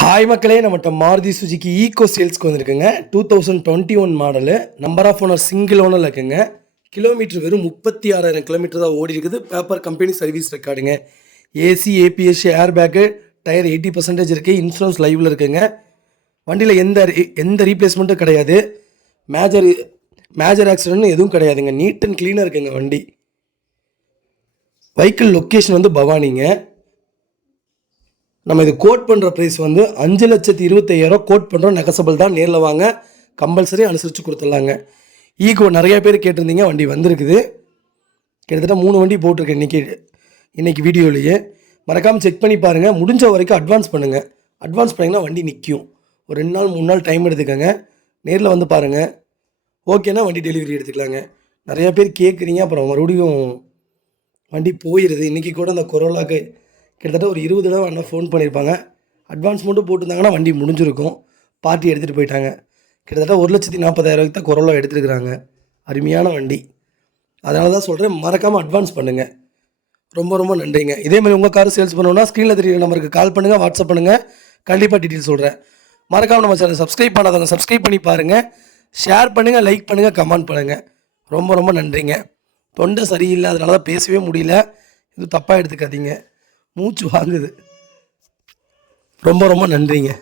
Hi மக்களே, நம்மகிட்ட Maruti சுஜுக்கி ego சேல்ஸ்க்கு வந்திருக்குங்க. 2021 model. Number of owner single ஓனரில் இருக்குங்க. கிலோமீட்டர் வெறும் 36,000 கிலோமீட்டர் தான் ஓடி இருக்குது. பேப்பர் கம்பெனி சர்வீஸ் ரெக்கார்டுங்க. AC, ABS, air bag, tyre 80% இருக்குது. இன்சூரன்ஸ் லைவில் இருக்குங்க. வண்டியில் எந்த ரீப்ளேஸ்மெண்ட்டும் கிடையாது. மேஜர் ஆக்சிடென்ட்னு எதுவும் கிடையாதுங்க. நீட் அண்ட் க்ளீனாக இருக்குங்க வண்டி. வெஹிக்கிள் லொக்கேஷன் வந்து பவானிங்க. நம்ம இது கோட் பண்ணுற ப்ரைஸ் வந்து 5,25,000 கோட் பண்ணுறோம். நெகசபிள் தான். நேரில் வாங்க, கம்பல்சரி அனுசரித்து கொடுத்துடலாங்க. ஈகோ நிறைய பேர் கேட்டிருந்தீங்க, வண்டி வந்திருக்குது. கிட்டத்தட்ட 3 வண்டி போட்டிருக்கேன் இன்றைக்கி வீடியோலேயே. மறக்காமல் செக் பண்ணி பாருங்கள். முடிஞ்ச வரைக்கும் அட்வான்ஸ் பண்ணுங்கள். அட்வான்ஸ் பண்ணிங்கன்னா வண்டி நிற்கும். ஒரு 2 நாள் 3 நாள் டைம் எடுத்துக்கோங்க. நேரில் வந்து பாருங்கள். ஓகேனா வண்டி டெலிவரி எடுத்துக்கலாங்க. நிறையா பேர் கேட்குறீங்க, அப்புறம் மறுபடியும் வண்டி போயிடுது. இன்றைக்கி கூட அந்த கொரோலாக்கு கிட்டத்தட்ட ஒரு 20 தடவை அண்ணா ஃபோன் பண்ணியிருப்பாங்க. அட்வான்ஸ் மட்டும் போட்டிருந்தாங்கன்னா வண்டி முடிஞ்சிருக்கும். பார்ட்டி எடுத்துகிட்டு போயிட்டாங்க. கிட்டத்தட்ட 1,40,000 தான் கொரோலா எடுத்துருக்குறாங்க. அருமையான வண்டி. அதனால தான் சொல்கிறேன், மறக்காமல் அட்வான்ஸ் பண்ணுங்கள். ரொம்ப ரொம்ப நன்றிங்க. இதேமாதிரி உங்கள் கார் சேல்ஸ் பண்ணணுன்னா ஸ்க்ரீனில் தெரியுற நம்பருக்கு கால் பண்ணுங்கள், வாட்ஸ்அப் பண்ணுங்கள். கண்டிப்பாக டீட்டெயில் சொல்கிறேன். மறக்காமல் நம்ம சேனல் சப்ஸ்கிரைப் பண்ணாதவங்க சப்ஸ்கிரைப் பண்ணி பாருங்கள். ஷேர் பண்ணுங்கள், லைக் பண்ணுங்கள், கமெண்ட் பண்ணுங்கள். ரொம்ப ரொம்ப நன்றிங்க. தொண்டை சரியில்லை, அதனால தான் பேசவே முடியல. இது தப்பாக எடுத்துக்காதீங்க. மூச்சு வாங்குது. ரொம்ப ரொம்ப நன்றிங்க.